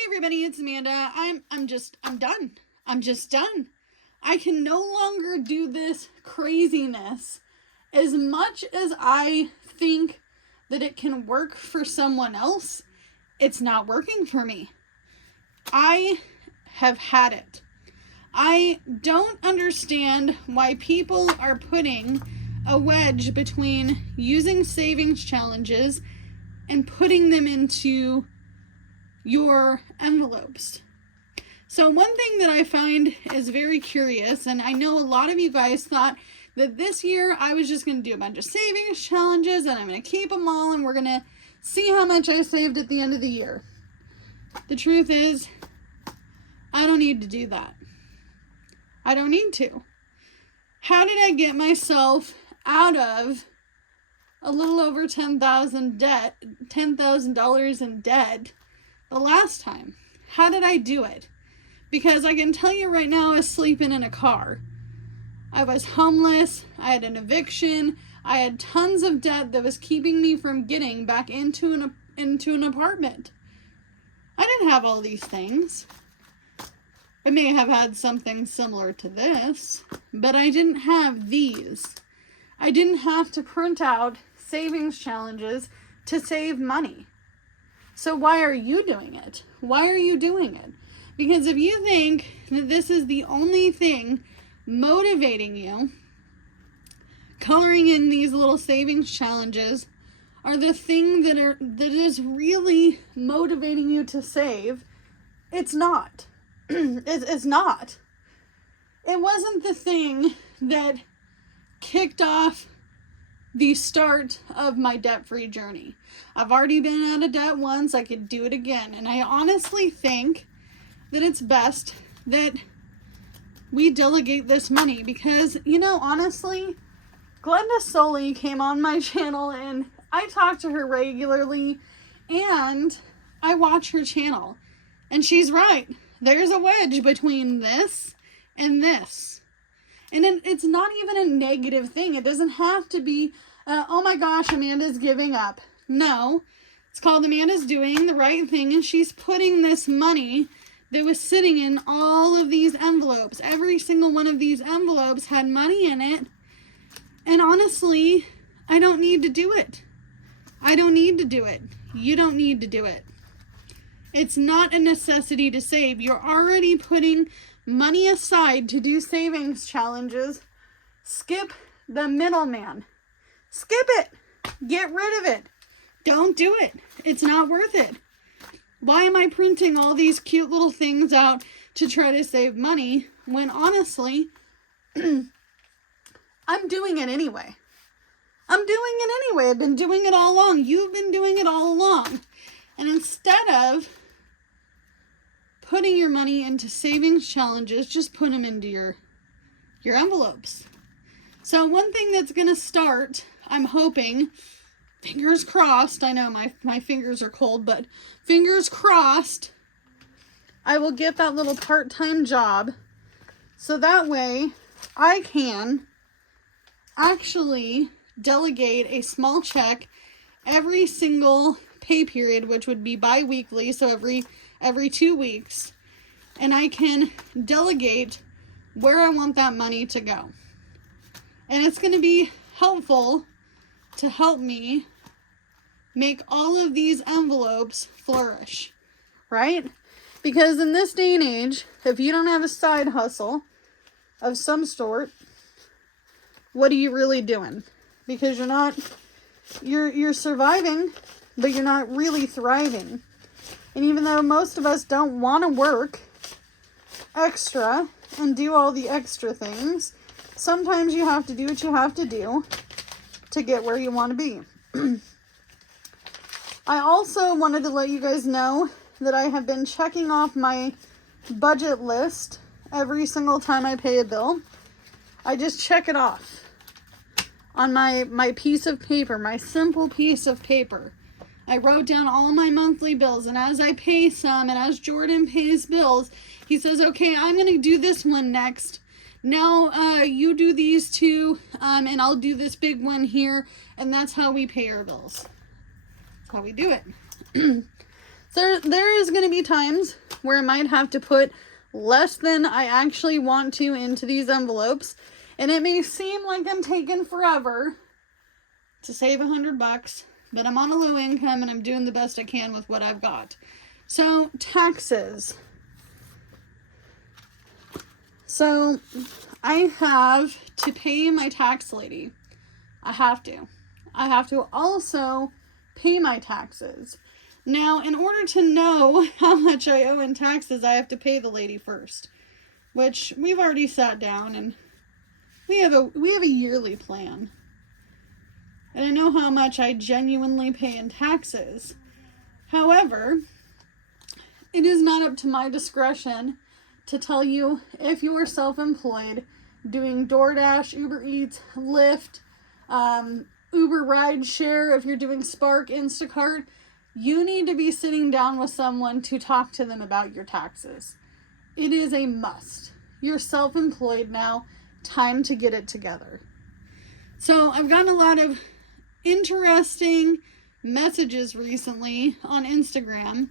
Hey everybody, it's Amanda. I'm done. I'm just done. I can no longer do this craziness. As much as I think that it can work for someone else, it's not working for me. I have had it. I don't understand why people are putting a wedge between using savings challenges and putting them into your envelopes. So one thing that I find is very curious, and I know a lot of you guys thought that this year I was just going to do a bunch of savings challenges and I'm going to keep them all and we're going to see how much I saved at the end of the year. The truth is, I don't need to do that. I don't need to. How did I get myself out of a little over $10,000 in debt the last time? How did I do it? Because I can tell you right now, I was sleeping in a car. I was homeless. I had an eviction. I had tons of debt that was keeping me from getting back into an apartment. I didn't have all these things. I may have had something similar to this, but I didn't have these. I didn't have to print out savings challenges to save money. So why are you doing it? Why are you doing it? Because if you think that this is the only thing motivating you, coloring in these little savings challenges are the thing that is really motivating you to save, it's not. It's not. It wasn't the thing that kicked off the start of my debt-free journey. I've already been out of debt once. I could do it again. And I honestly think that it's best that we delegate this money because, honestly, Glenda Soley came on my channel and I talk to her regularly and I watch her channel. And she's right. There's a wedge between this and this. And it's not even a negative thing. It doesn't have to be, oh my gosh, Amanda's giving up. No, it's called Amanda's doing the right thing, and she's putting this money that was sitting in all of these envelopes. Every single one of these envelopes had money in it. And honestly, I don't need to do it. I don't need to do it. You don't need to do it. It's not a necessity to save. You're already putting money aside to do savings challenges. Skip the middleman. Skip it. Get rid of it. Don't do it. It's not worth it. Why am I printing all these cute little things out to try to save money when honestly, I'm doing it anyway. I'm doing it anyway. I've been doing it all along. You've been doing it all along. And instead of putting your money into savings challenges, just put them into your envelopes. So one thing that's going to start, I'm hoping, fingers crossed, I know my fingers are cold, but fingers crossed, I will get that little part-time job so that way I can actually delegate a small check every single pay period, which would be bi-weekly, so every 2 weeks, and I can delegate where I want that money to go. And it's going to be helpful to help me make all of these envelopes flourish, right? Because in this day and age, if you don't have a side hustle of some sort, what are you really doing? Because you're surviving, but you're not really thriving. And even though most of us don't want to work extra and do all the extra things, sometimes you have to do what you have to do to get where you want to be. I also wanted to let you guys know that I have been checking off my budget list every single time I pay a bill. I just check it off on my piece of paper, my simple piece of paper. I wrote down all my monthly bills, and as I pay some, and as Jordan pays bills, he says, okay, I'm going to do this one next. Now you do these two, and I'll do this big one here, and that's how we pay our bills. That's how we do it. There is going to be times where I might have to put less than I actually want to into these envelopes. And it may seem like I'm taking forever to save $100, but I'm on a low income and I'm doing the best I can with what I've got. So, taxes. So, I have to pay my tax lady. I have to. I have to also pay my taxes. Now, in order to know how much I owe in taxes, I have to pay the lady first, which we've already sat down and we have a yearly plan. And I know how much I genuinely pay in taxes. However, it is not up to my discretion to tell you if you are self-employed, doing DoorDash, Uber Eats, Lyft, Uber Rideshare, if you're doing Spark, Instacart, you need to be sitting down with someone to talk to them about your taxes. It is a must. You're self-employed now. Time to get it together. So I've gotten a lot of interesting messages recently on Instagram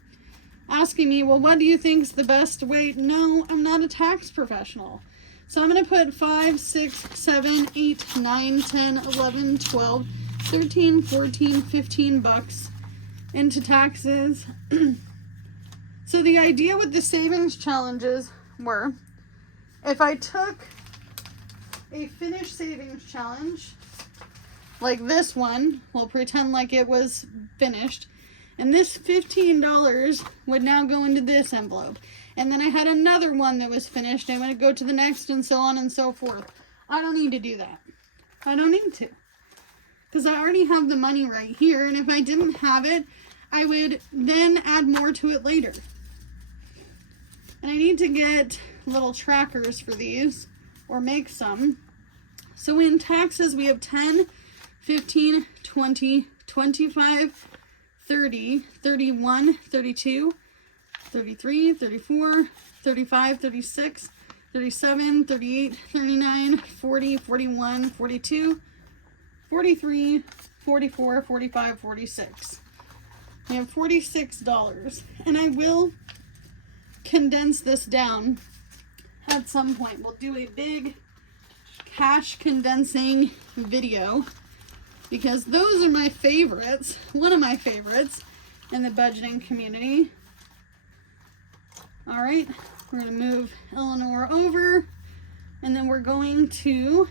asking me, well, what do you think is the best way? No, I'm not a tax professional. So I'm going to put 5, 6, 7, 8, 9, 10, 11, 12, 13, 14, 15 bucks into taxes. So the idea with the savings challenges were, if I took a finished savings challenge, like this one, we'll pretend like it was finished, and this $15 would now go into this envelope. And then I had another one that was finished, and it would go to the next, and so on and so forth. I don't need to do that. I don't need to. Because I already have the money right here, and if I didn't have it, I would then add more to it later. And I need to get little trackers for these, or make some. So in taxes, we have 10, 15, 20, 25, 30, 31, 32, 33, 34, 35, 36, 37, 38, 39, 40, 41, 42, 43, 44, 45, 46. We have $46. And I will condense this down at some point. We'll do a big cash condensing video, because those are my favorites, one of my favorites in the budgeting community. All right, we're going to move Eleanor over, and then we're going to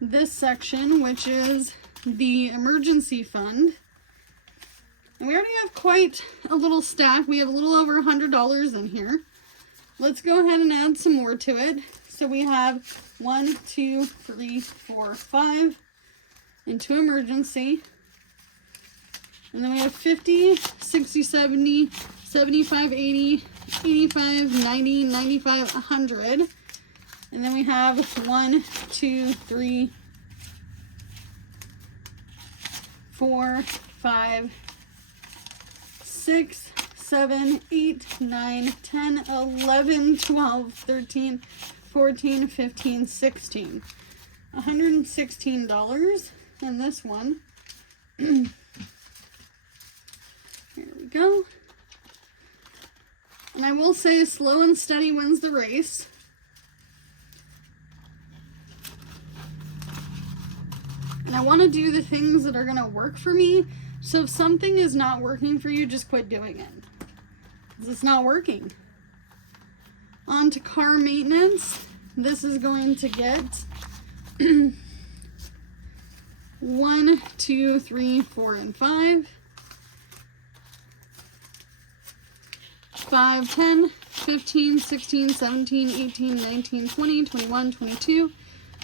this section, which is the emergency fund. And we already have quite a little stack. We have a little over $100 in here. Let's go ahead and add some more to it. So we have 1, 2, 3, 4, 5 into emergency. And then we have 50, 60, 70, 75, 80, 85, 90, 95, 100. And then we have 1, 2, 3, 4, 5, 6, 7, 8, 9, 10, 11, 12, 13, 14, 15, 16. $116 in this one. Here we go. And I will say slow and steady wins the race. And I want to do the things that are going to work for me. So if something is not working for you, just quit doing it. Because it's not working. On to car maintenance. This is going to get 1, 2, 3, 4, and 5. 5, 10, 15, 16, 17, 18, 19, 20, 21, 22,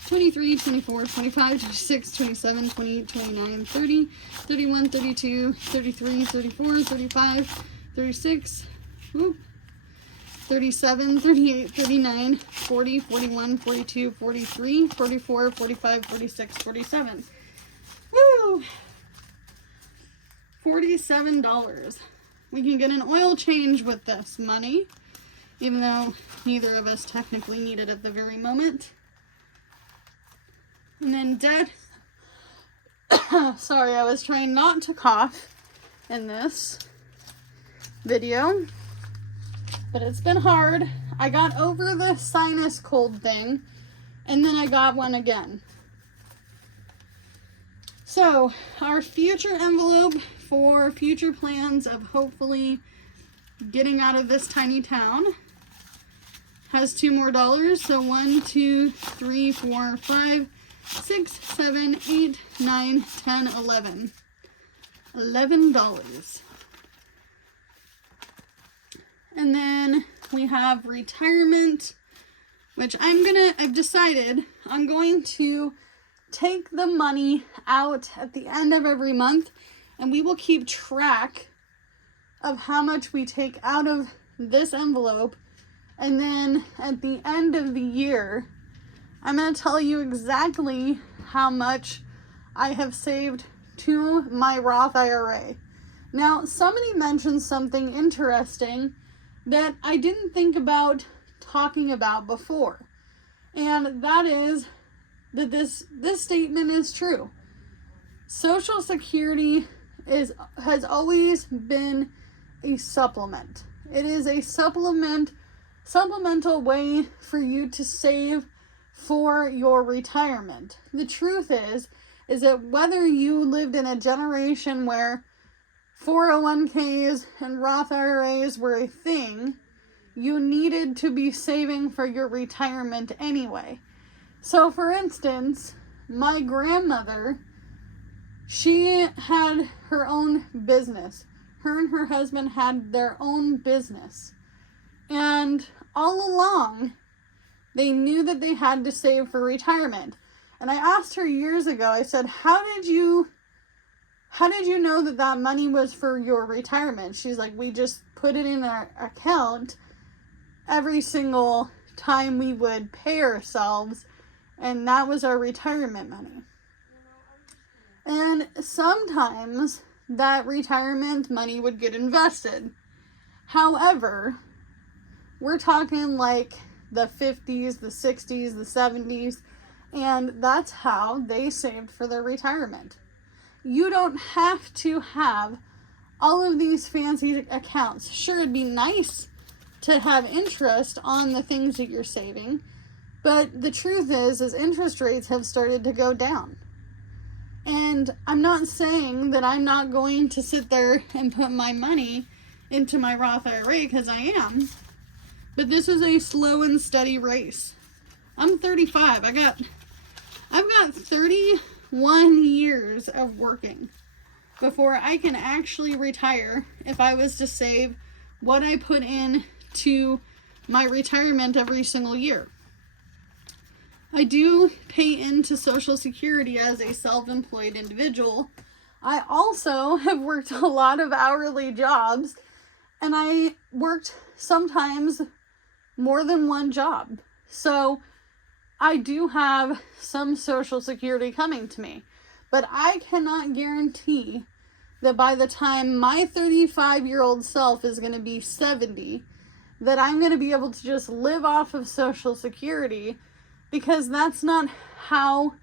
23, 24, 25, 26, 27, 28, 29, 30, 31, 32, 33, 34, 35, 36, 37, 38, 39, 40, 41, 42, 43, 44, 45, 46, 47. Woo! $47. We can get an oil change with this money, even though neither of us technically need it at the very moment. And then debt. Sorry, I was trying not to cough in this. video, but it's been hard. I got over the sinus cold thing, and then I got one again. So, our future envelope for future plans of hopefully getting out of this tiny town has $2 more. So 1, 2, 3, 4, 5, 6, 7, 8, 9, 10, 11. $11. And then we have retirement, which I've decided I'm going to take the money out at the end of every month, and we will keep track of how much we take out of this envelope. And then at the end of the year, I'm going to tell you exactly how much I have saved to my Roth IRA. Now, somebody mentioned something interesting that I didn't think about talking about before. And that is that this statement is true. Social Security has always been a supplement. It is a supplemental way for you to save for your retirement. The truth is that whether you lived in a generation where 401ks and Roth IRAs were a thing, you needed to be saving for your retirement anyway. So for instance, my grandmother, she had her own business. Her and her husband had their own business. And all along, they knew that they had to save for retirement. And I asked her years ago, I said, how did you know that money was for your retirement? She's like, we just put it in our account every single time we would pay ourselves, and that was our retirement money. And sometimes that retirement money would get invested. However, we're talking like the 50s, the 60s, the 70s, and that's how they saved for their retirement. You don't have to have all of these fancy accounts. Sure, it'd be nice to have interest on the things that you're saving, but the truth is interest rates have started to go down. And I'm not saying that I'm not going to sit there and put my money into my Roth IRA, because I am. But this is a slow and steady race. I'm 35. I've got 31 years of working before I can actually retire if I was to save what I put in to my retirement every single year. I do pay into Social Security as a self-employed individual. I also have worked a lot of hourly jobs, and I worked sometimes more than one job. So I do have some Social Security coming to me, but I cannot guarantee that by the time my 35-year-old self is going to be 70, that I'm going to be able to just live off of Social Security, because that's not how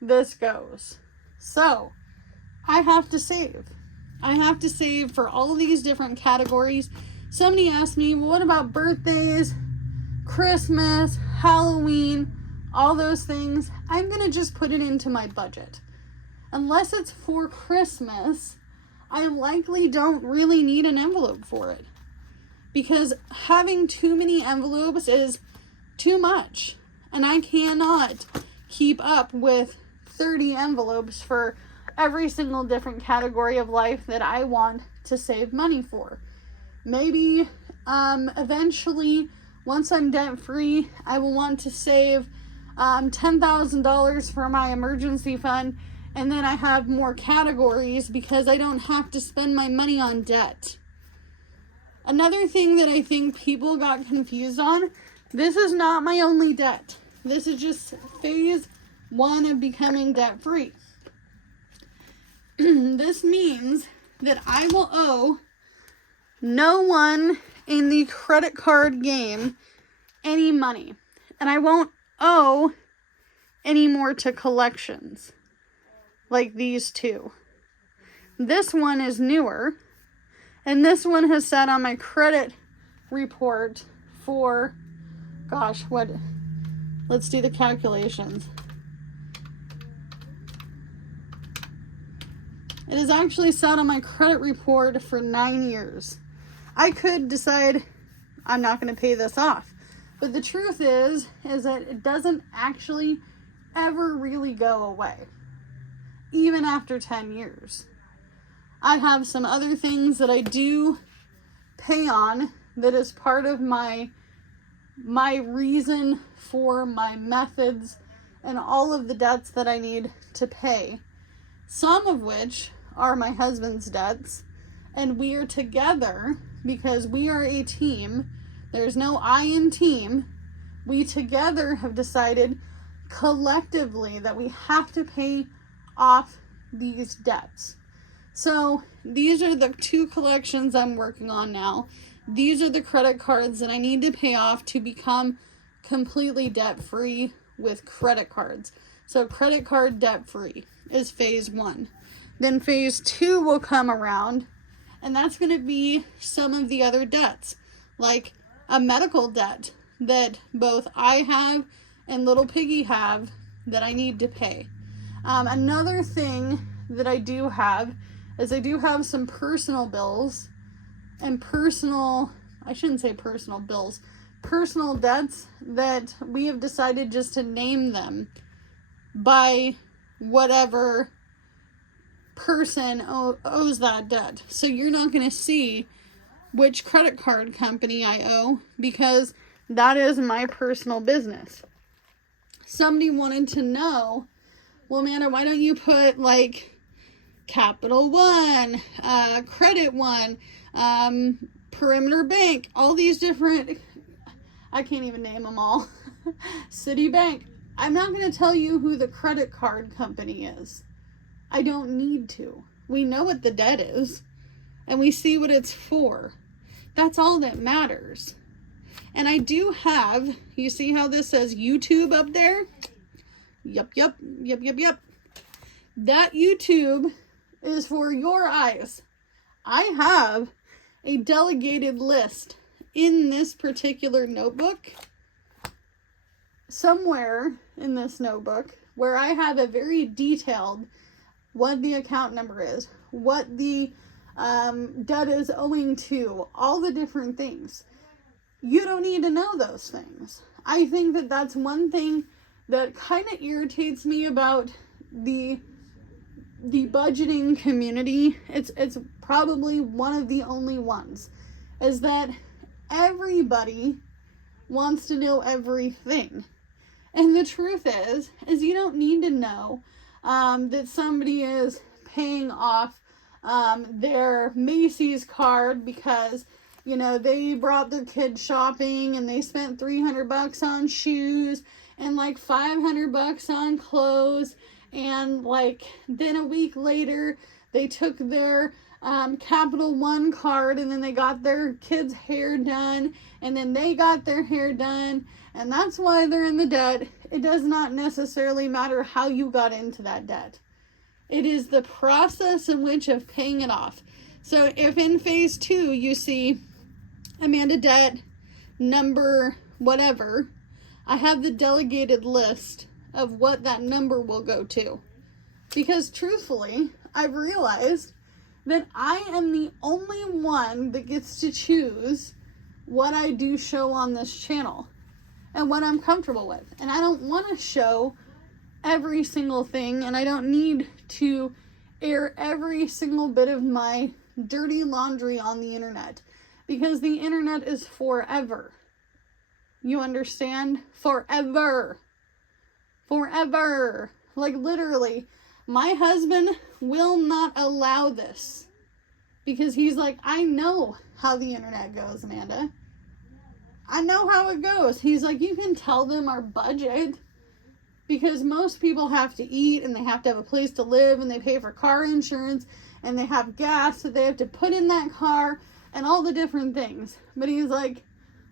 this goes. So I have to save. I have to save for all these different categories. Somebody asked me, well, what about birthdays, Christmas, Halloween, all those things? I'm going to just put it into my budget. Unless it's for Christmas, I likely don't really need an envelope for it, because having too many envelopes is too much. And I cannot keep up with 30 envelopes for every single different category of life that I want to save money for. Maybe eventually, once I'm debt free, I will want to save $10,000 for my emergency fund, and then I have more categories because I don't have to spend my money on debt. Another thing that I think people got confused on, this is not my only debt. This is just phase 1 of becoming debt free. This means that I will owe no one in the credit card game any money. And I won't owe any more to collections like these two. This one is newer, And this one has sat on my credit report for, gosh, let's do the calculations. It has actually sat on my credit report for 9 years. I could decide I'm not going to pay this off. But the truth is that it doesn't actually ever really go away, even after 10 years. I have some other things that I do pay on that is part of my reason for my methods and all of the debts that I need to pay. Some of which are my husband's debts, and we are together because we are a team. There's no I in team. We together have decided collectively that we have to pay off these debts. So these are the 2 collections I'm working on now. These are the credit cards that I need to pay off to become completely debt-free with credit cards. So credit card debt-free is phase 1. Then phase 2 will come around, and that's going to be some of the other debts, like a medical debt that both I have and little Piggy have that I need to pay. Another thing that I do have is I do have some personal bills and personal debts that we have decided just to name them by whatever person owes that debt. So you're not going to see which credit card company I owe because that is my personal business. Somebody wanted to know, well, Amanda, why don't you put like Capital One, Credit One, Perimeter Bank, all these different, I can't even name them all, Citibank. I'm not going to tell you who the credit card company is. I don't need to. We know what the debt is, and we see what it's for. That's all that matters. And I do have, you see how this says YouTube up there? Yep. That YouTube is for your eyes. I have a delegated list in this particular notebook, somewhere in this notebook, where I have a very detailed what the account number is, what the debt is owing to, all the different things. You don't need to know those things. I think that that's one thing that kind of irritates me about the budgeting community. It's probably one of the only ones, is that everybody wants to know everything. And the truth is you don't need to know that somebody is paying off their Macy's card because, you know, they brought their kids shopping and they spent $300 on shoes and like $500 on clothes, and like then a week later they took their Capital One card and then they got their kids' hair done and then they got their hair done, and that's why they're in the debt. It does not necessarily matter how you got into that debt. It is the process in which of paying it off. So if in phase 2 you see Amanda debt number whatever, I have the delegated list of what that number will go to. Because truthfully, I've realized that I am the only one that gets to choose what I do show on this channel and what I'm comfortable with. And I don't want to show every single thing, and I don't need to air every single bit of my dirty laundry on the internet, because the internet is forever. You understand? Forever. Like literally, my husband will not allow this because he's like, I know how the internet goes, Amanda. I know how it goes. He's like, you can tell them our budget, because most people have to eat and they have to have a place to live and they pay for car insurance and they have gas that they have to put in that car and all the different things. But he's like,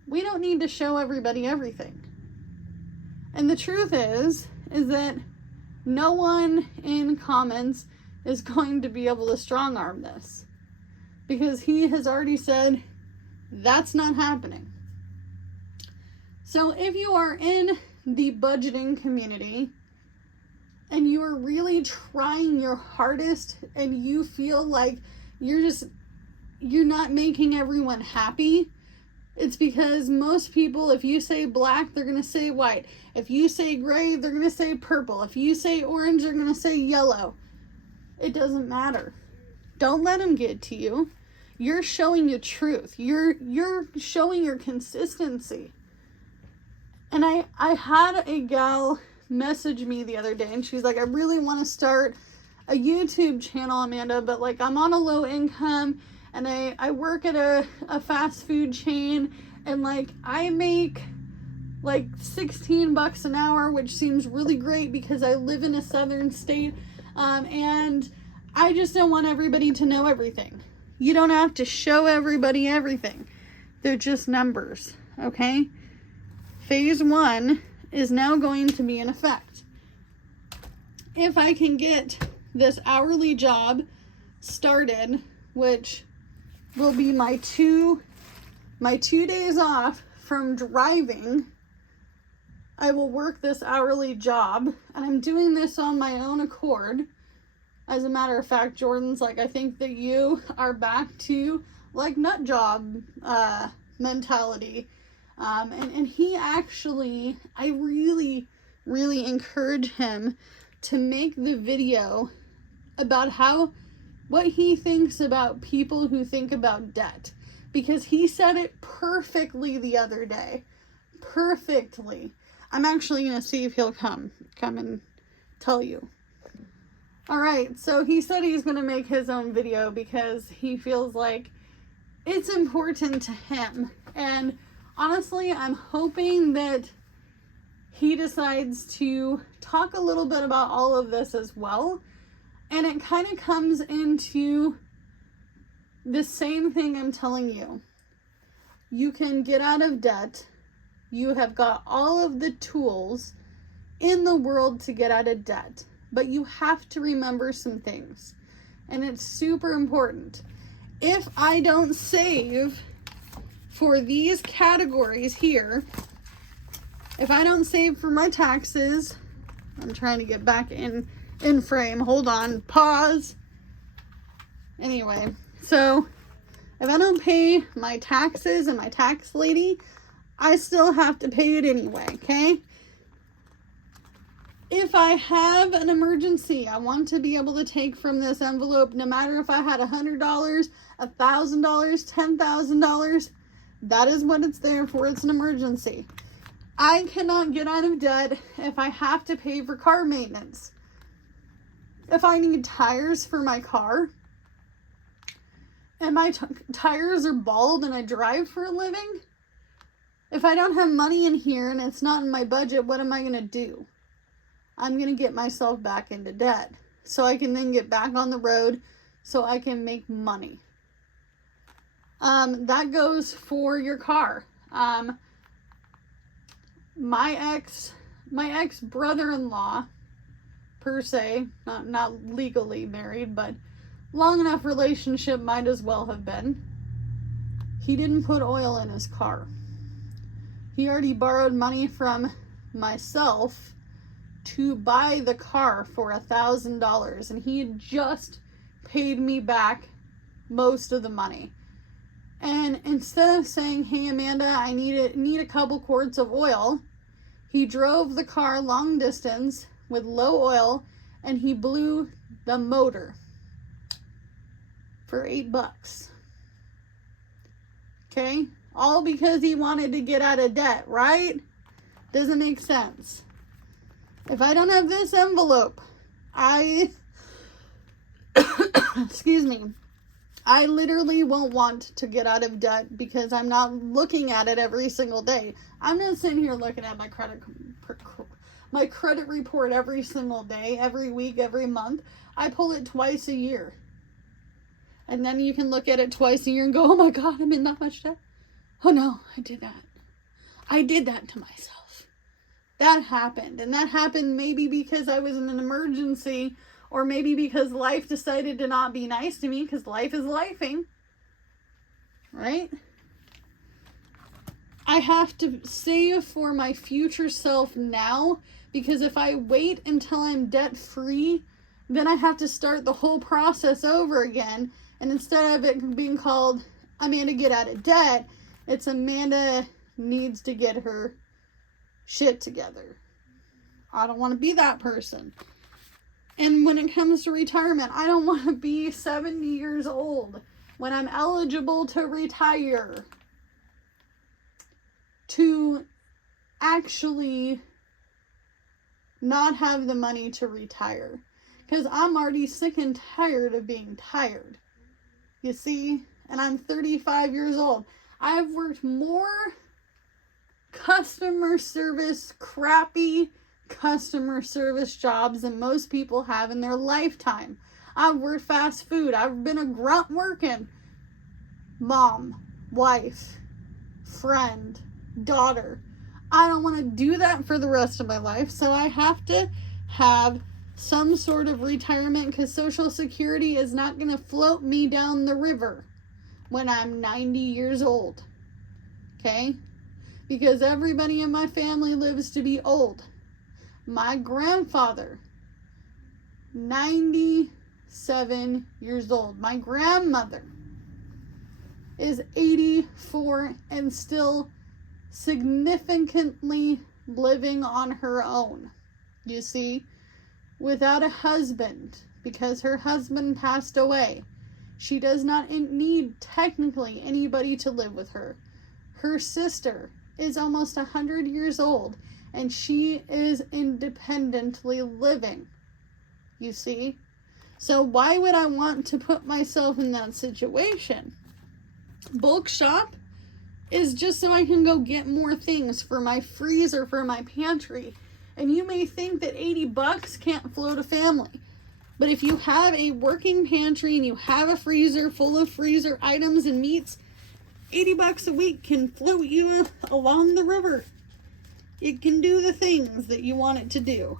we don't need to show everybody everything. And the truth is that no one in comments is going to be able to strong arm this, because he has already said that's not happening. So if you are in the budgeting community and you are really trying your hardest and you feel like you're not making everyone happy, it's because most people, if you say black, they're going to say white. If you say gray, they're going to say purple. If you say orange, they're going to say yellow. It doesn't matter. Don't let them get to you. You're showing your truth. You're showing your consistency. And I had a gal message me the other day, and she's like, I really want to start a YouTube channel, Amanda, but like I'm on a low income, and I work at a fast food chain, and like I make like $16 an hour, which seems really great because I live in a southern state, and I just don't want everybody to know everything. You don't have to show everybody everything. They're just numbers, okay? Phase 1 is now going to be in effect. If I can get this hourly job started, which will be my two days off from driving, I will work this hourly job, and I'm doing this on my own accord. As a matter of fact, Jordan's like, I think that you are back to like nut job mentality. And he actually, I really, really encourage him to make the video about what he thinks about people who think about debt. Because he said it perfectly the other day. Perfectly. I'm actually going to see if he'll come and tell you. All right, so he said he's going to make his own video because he feels like it's important to him. And honestly, I'm hoping that he decides to talk a little bit about all of this as well. And it kind of comes into the same thing I'm telling you. You can get out of debt. You have got all of the tools in the world to get out of debt. But you have to remember some things. And it's super important. If I don't save for these categories here, if I don't save for my taxes, I'm trying to get back in frame. Hold on. Pause. Anyway, so if I don't pay my taxes and my tax lady, I still have to pay it anyway, okay? If I have an emergency, I want to be able to take from this envelope, no matter if I had $100, $1,000, $10,000, that is what it's there for. It's an emergency. I cannot get out of debt if I have to pay for car maintenance. If I need tires for my car, and my tires are bald and I drive for a living, if I don't have money in here and it's not in my budget, what am I going to do? I'm going to get myself back into debt so I can then get back on the road so I can make money. That goes for your car. My ex brother-in-law, per se, not legally married, but long enough relationship, might as well have been. He didn't put oil in his car. He already borrowed money from myself to buy the car for $1,000, and he had just paid me back most of the money. And instead of saying, hey Amanda, I need a couple quarts of oil, he drove the car long distance with low oil, and he blew the motor for $8. Okay? All because he wanted to get out of debt, right? Doesn't make sense. If I don't have this envelope, excuse me, I literally won't want to get out of debt because I'm not looking at it every single day. I'm not sitting here looking at my credit report every single day, every week, every month. I pull it twice a year. And then you can look at it twice a year and go, oh my God, I'm in that much debt. Oh no, I did that. I did that to myself. That happened. And that happened maybe because I was in an emergency, or maybe because life decided to not be nice to me, because life is lifing. right? I have to save for my future self now, because if I wait until I'm debt free, then I have to start the whole process over again. And instead of it being called Amanda get out of debt, it's Amanda needs to get her shit together. I don't want to be that person. And when it comes to retirement, I don't want to be 70 years old when I'm eligible to retire to actually not have the money to retire. Because I'm already sick and tired of being tired. You see? And I'm 35 years old. I've worked more customer service, crappy customer service jobs than most people have in their lifetime. I've worked fast food. I've been a grunt working mom, wife, friend, daughter. I don't want to do that for the rest of my life, so I have to have some sort of retirement, because Social Security is not going to float me down the river when I'm 90 years old. Okay? Because everybody in my family lives to be old. My grandfather, 97 years old. My grandmother is 84 and still significantly living on her own. You see? Without a husband, because her husband passed away. She does not need technically anybody to live with her. Her sister is almost 100 years old, and she is independently living. You see? So why would I want to put myself in that situation? Bulk shop is just so I can go get more things for my freezer, for my pantry. And you may think that $80 can't float a family. But if you have a working pantry and you have a freezer full of freezer items and meats, $80 a week can float you along the river. It can do the things that you want it to do.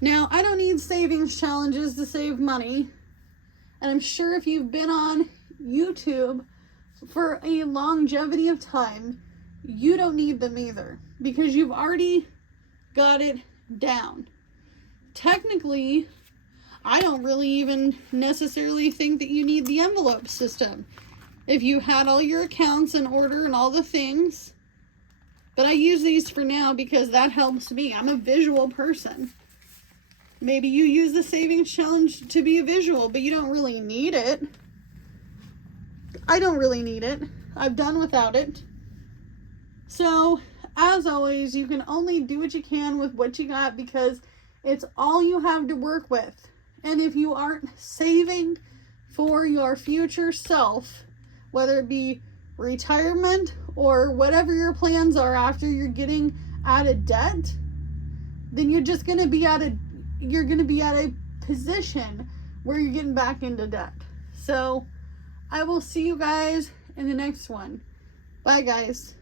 Now, I don't need savings challenges to save money. And I'm sure if you've been on YouTube for a longevity of time, you don't need them either, because you've already got it down. Technically, I don't really even necessarily think that you need the envelope system if you had all your accounts in order and all the things. But I use these for now because that helps me. I'm a visual person. Maybe you use the savings challenge to be a visual, but you don't really need it. I don't really need it. I've done without it. So, as always, you can only do what you can with what you got, because it's all you have to work with. And if you aren't saving for your future self, whether it be retirement or whatever your plans are after you're getting out of debt, then you're just going to be at a position where you're getting back into debt. So I will see you guys in the next one. Bye, guys.